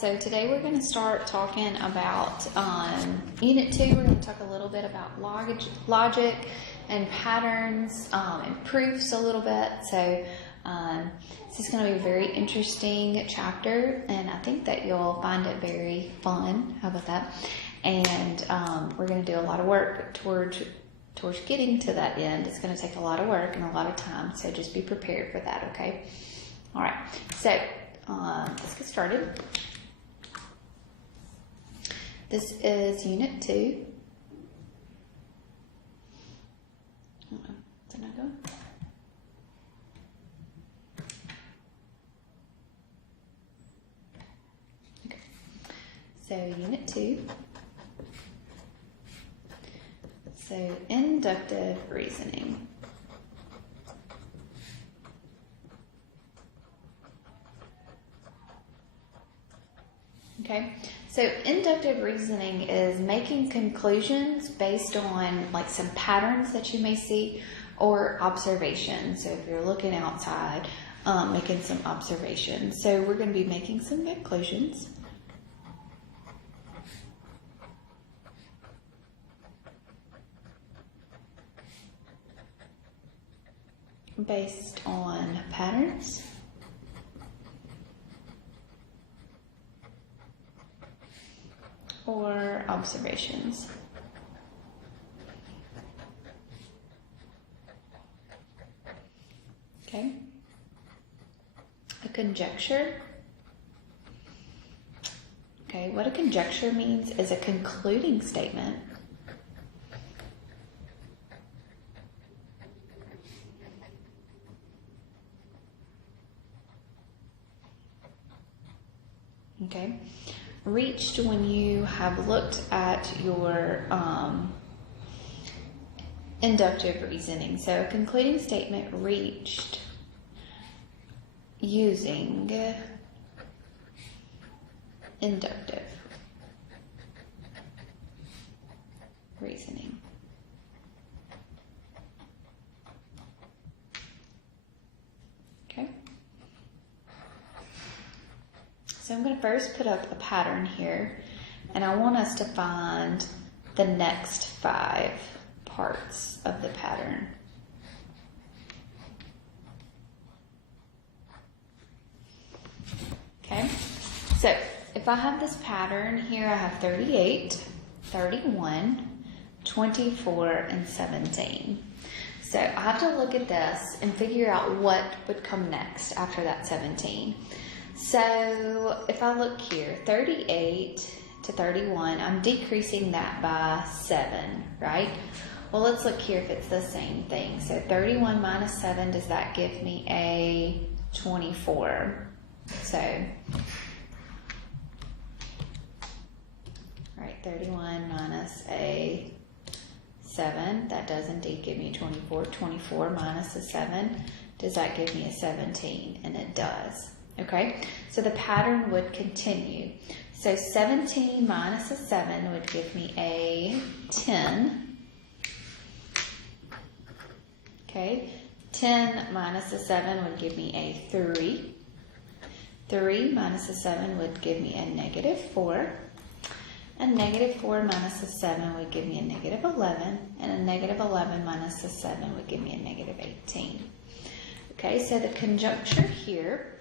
So today we're going to start talking about Unit 2. We're going to talk a little bit about logic and patterns and proofs a little bit. So this is going to be a very interesting chapter, and I think that you'll find it very fun. How about that? And we're going to do a lot of work towards getting to that end. It's going to take a lot of work and a lot of time, so just be prepared for that, okay? All right, so let's get started. This is Unit 2. Is it not going? Okay. So Unit 2. So inductive reasoning. Okay, so inductive reasoning is making conclusions based on like some patterns that you may see or observations. So if you're looking outside, making some observations. So we're going to be making some conclusions. Based on patterns. Or observations. Okay. A conjecture. Okay, what a conjecture means is a concluding statement. Okay. Reached when you have looked at your inductive reasoning. So a concluding statement reached using inductive reasoning. Okay. So I'm going to first put up a pattern here, and I want us to find the next 5 parts of the pattern. Okay, so if I have this pattern here, I have 38, 31, 24, and 17. So I have to look at this and figure out what would come next after that 17. So if I look here, 38 to 31, I'm decreasing that by 7, right? Well, let's look here if it's the same thing. So 31 minus 7, does that give me a 24? So, all right, 31 minus a 7, that does indeed give me 24. 24 minus a 7, does that give me a 17? And it does. Okay, so the pattern would continue. So 17 minus a 7 would give me a 10. Okay, 10 minus a 7 would give me a 3. 3 minus a 7 would give me a negative 4. A negative 4 minus a 7 would give me a negative 11. And a negative 11 minus a 7 would give me a negative 18. Okay, so the conjecture here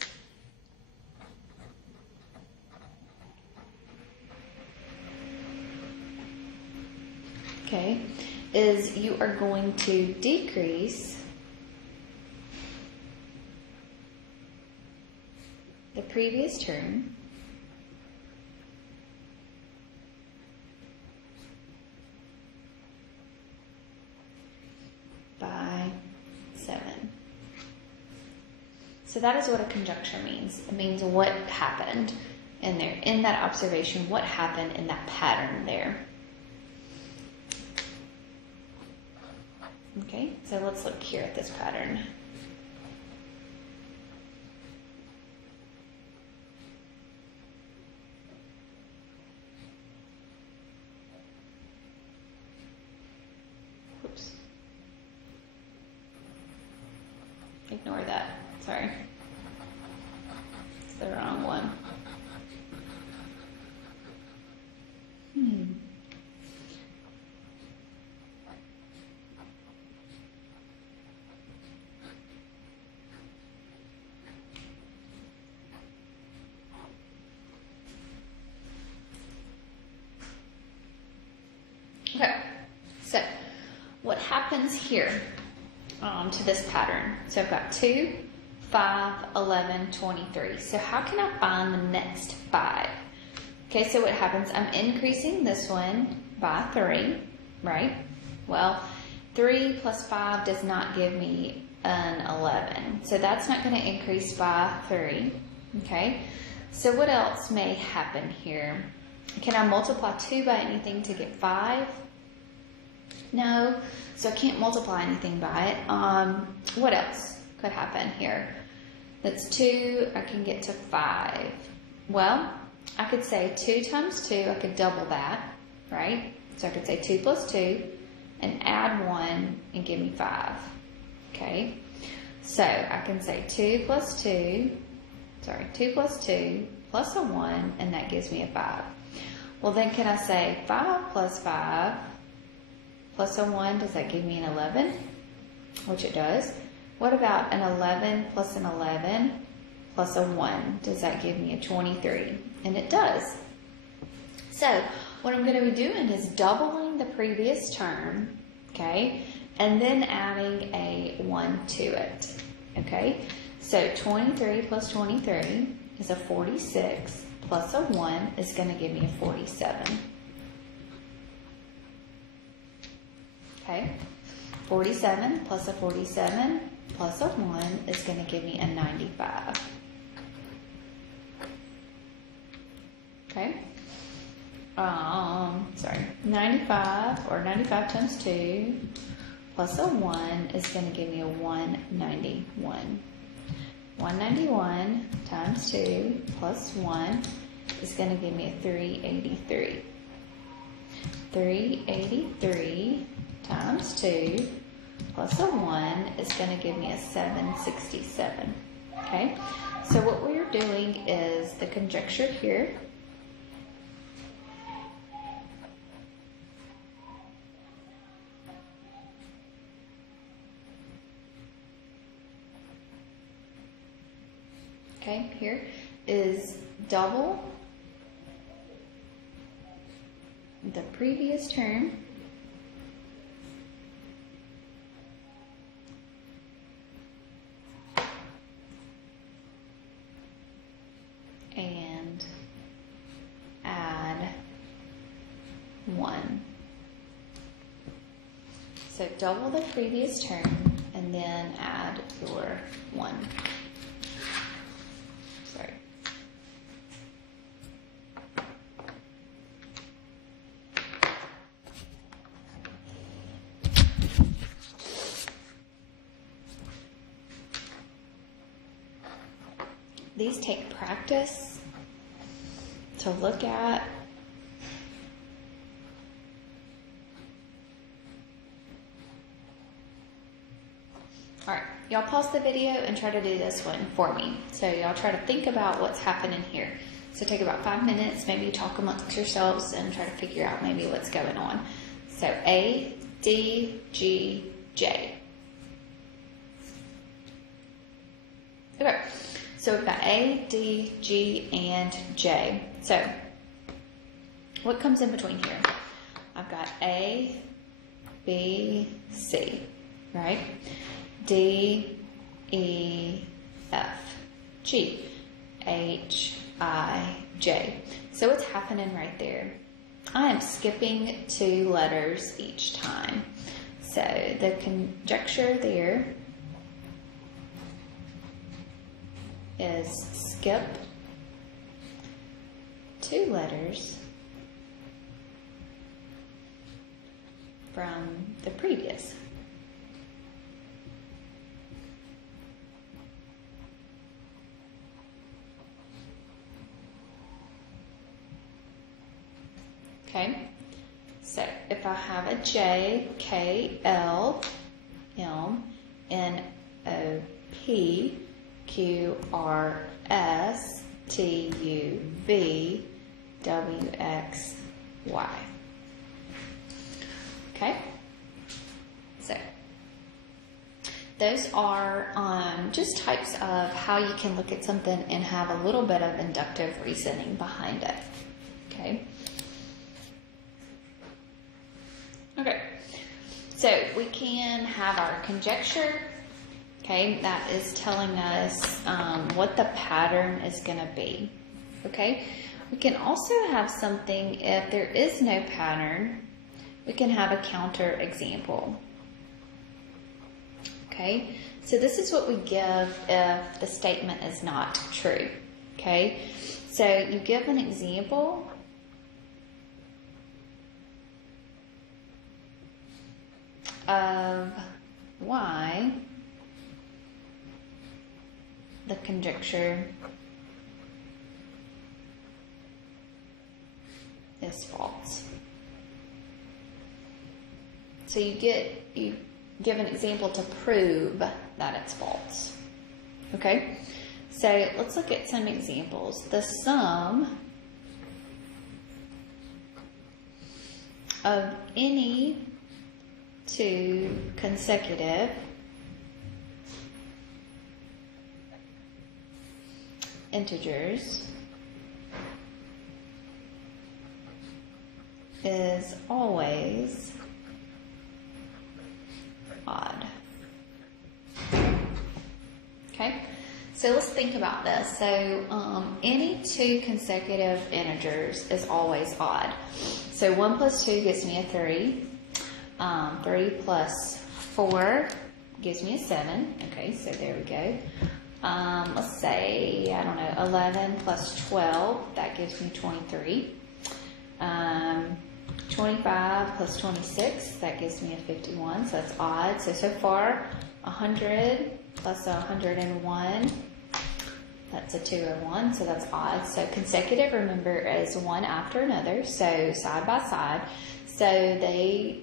is you are going to decrease the previous term by 7. So that is what a conjecture means. It means what happened in there, in that observation, what happened in that pattern there. Okay, so let's look here at this pattern. Oops. Ignore that. Sorry. It's the wrong one. Okay, so what happens here to this pattern? So I've got 2, 5, 11, 23. So how can I find the next 5? Okay, so what happens? I'm increasing this one by 3, right? Well, 3 plus 5 does not give me an 11. So that's not going to increase by 3. Okay, so what else may happen here? Can I multiply 2 by anything to get 5? No, so I can't multiply anything by it. What else could happen here? That's 2, I can get to 5. Well, I could say 2 times 2, I could double that, right? So I could say 2 plus 2 and add 1 and give me 5. Okay, so I can say 2 plus 2 plus a 1, and that gives me a 5. Well, then can I say 5 plus 5 plus a 1, does that give me an 11? Which it does. What about an 11 plus an 11 plus a 1? Does that give me a 23? And it does. So what I'm going to be doing is doubling the previous term, okay, and then adding a 1 to it, okay? So 23 plus 23 is a 46, plus a 1 is going to give me a 47. Okay, 47 plus a 47 plus a 1 is going to give me a 95. Okay, 95, or 95 times 2 plus a 1 is going to give me a 191. 191 times 2 plus 1 is going to give me a 383. 383 times 2 plus a 1 is going to give me a 767. Okay, so what we're doing is the conjecture here. Okay, here is double the previous term and add 1. So double the previous term and then add your 1. Sorry. These take practice to look at. All right, y'all pause the video and try to do this one for me. So y'all try to think about what's happening here. So take about 5 minutes, maybe talk amongst yourselves and try to figure out maybe what's going on. So A, D, G, J. Okay, so we've got A, D, G, and J. So what comes in between here? I've got A, B, C, right? D, E, F, G, H, I, J. So what's happening right there? I am skipping 2 letters each time. So the conjecture there is skip 2 letters from the previous. Okay, so if I have a J, K, L, M, N, O, P, Q, R, S, T, U, V, W, X, Y. Okay, so those are just types of how you can look at something and have a little bit of inductive reasoning behind it. Okay. Okay, so we can have our conjecture. Okay, that is telling us what the pattern is going to be. Okay, we can also have something, if there is no pattern, we can have a counter example. Okay, so this is what we give if the statement is not true. Okay, so you give an example of why the conjecture is false. So you give an example to prove that it's false. Okay? So let's look at some examples. The sum of any two consecutive integers is always odd. Okay, so let's think about this. So any two consecutive integers is always odd. So 1 plus 2 gives me a 3. 3 plus 4 gives me a 7. Okay, so there we go. Let's say, I don't know, 11 plus 12, that gives me 23. 25 plus 26, that gives me a 51, so that's odd. So far, 100 plus 101, that's a 201, so that's odd. So consecutive, remember, is one after another, so side by side. So they,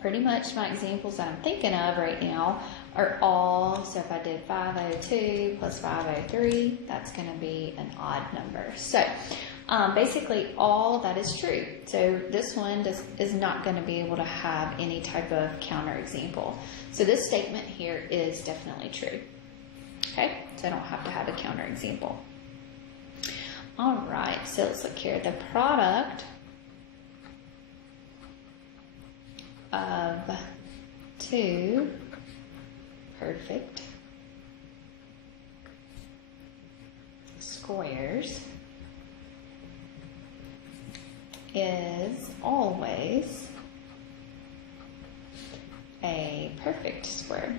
pretty much my examples that I'm thinking of right now are all, so if I did 502 plus 503, that's going to be an odd number. So basically all that is true. So this one is not going to be able to have any type of counterexample. So this statement here is definitely true. Okay, so I don't have to have a counterexample. All right, so let's look here. The product of two perfect squares is always a perfect square.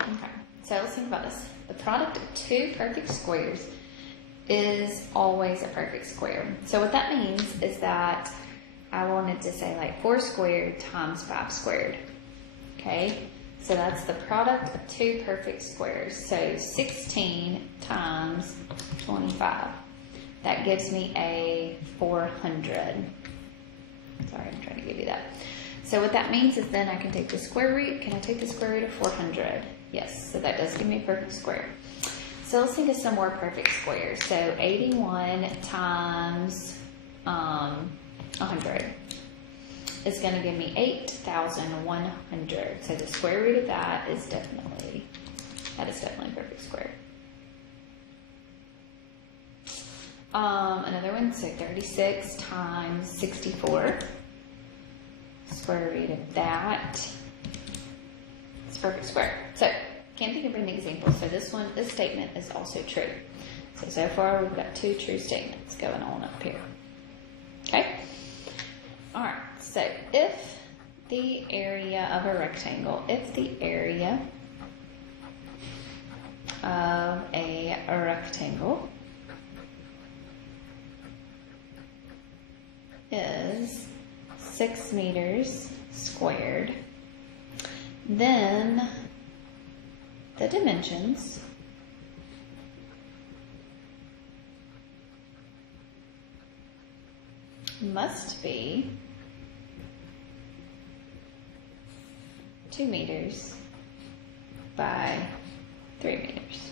Okay, so let's think about this. The product of two perfect squares is always a perfect square. So what that means is that I wanted to say like 4 squared times 5 squared. Okay, so that's the product of two perfect squares. So 16 times 25. That gives me a 400. Sorry, I'm trying to give you that. So what that means is then I can take the square root. Can I take the square root of 400? Yes, so that does give me a perfect square. So let's think of some more perfect squares. So 81 times 100 is going to give me 8,100. So the square root of that is definitely a perfect square. Another one, so 36 times 64. Square root of that is perfect square. So can't think of any examples. So this statement is also true. So far we've got 2 true statements going on up here. Okay? Alright, so if the area of a rectangle, is 6 meters squared, then the dimensions must be 2 meters by 3 meters.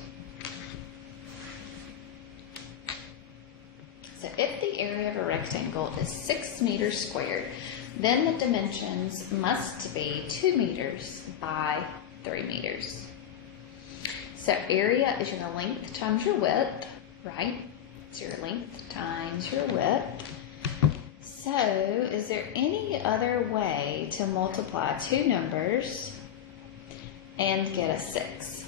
So if the area of a rectangle is 6 meters squared, then the dimensions must be 2 meters by 3 meters. So area is your length times your width, right? It's your length times your width. So, is there any other way to multiply two numbers and get a 6?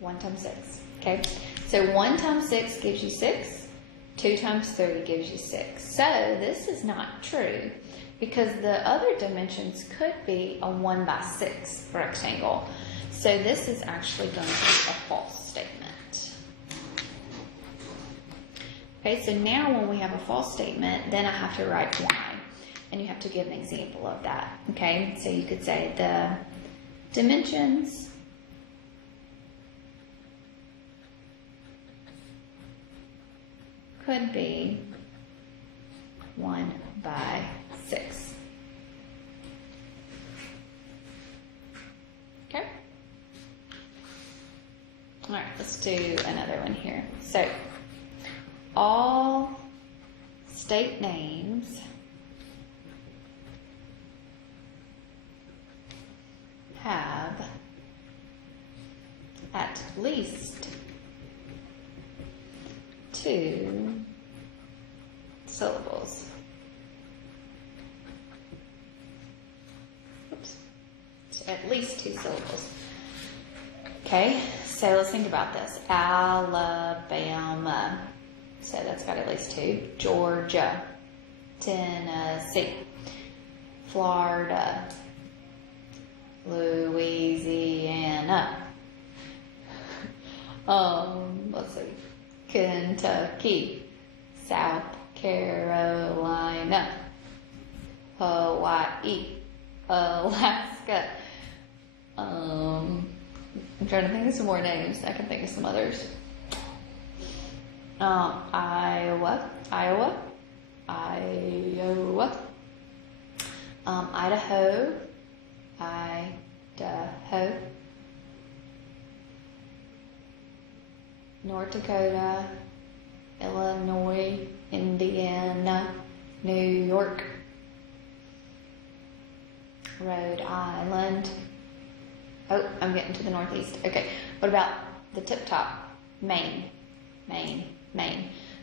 One times 6. Okay, so 1 times 6 gives you 6. 2 times 3 gives you 6. So this is not true because the other dimensions could be a 1 by 6 rectangle. So this is actually going to be a false statement. Okay, so now when we have a false statement, then I have to write why. And you have to give an example of that. Okay, so you could say the dimensions could be 1 by 6. Okay? All right, let's do another one here. So, all state names have at least 2 syllables. Oops. So at least 2 syllables. Okay, so let's think about this. Alabama. So that's got at least 2. Georgia. Tennessee. Florida. Louisiana. Let's see. Kentucky. South Carolina. Hawaii. Alaska. I'm trying to think of some more names. I can think of some others. Iowa. Idaho. North Dakota. Illinois. Indiana. New York. Rhode Island. Oh, I'm getting to the northeast. Okay, what about the tip top? Maine.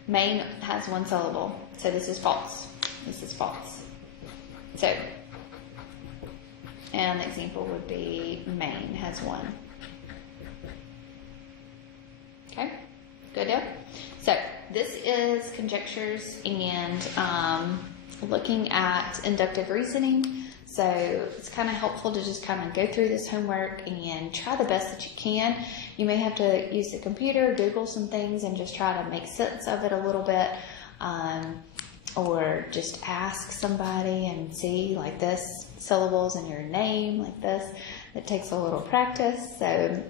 Maine has 1 syllable, so this is false. This is false. So, and the example would be Maine has 1. Okay, good deal? So, this is Conjectures and looking at inductive reasoning. So it's kind of helpful to just kind of go through this homework and try the best that you can. You may have to use the computer, Google some things, and just try to make sense of it a little bit. Or just ask somebody and see, like this, syllables in your name, like this. It takes a little practice. So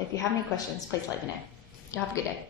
if you have any questions, please let me know. Y'all have a good day.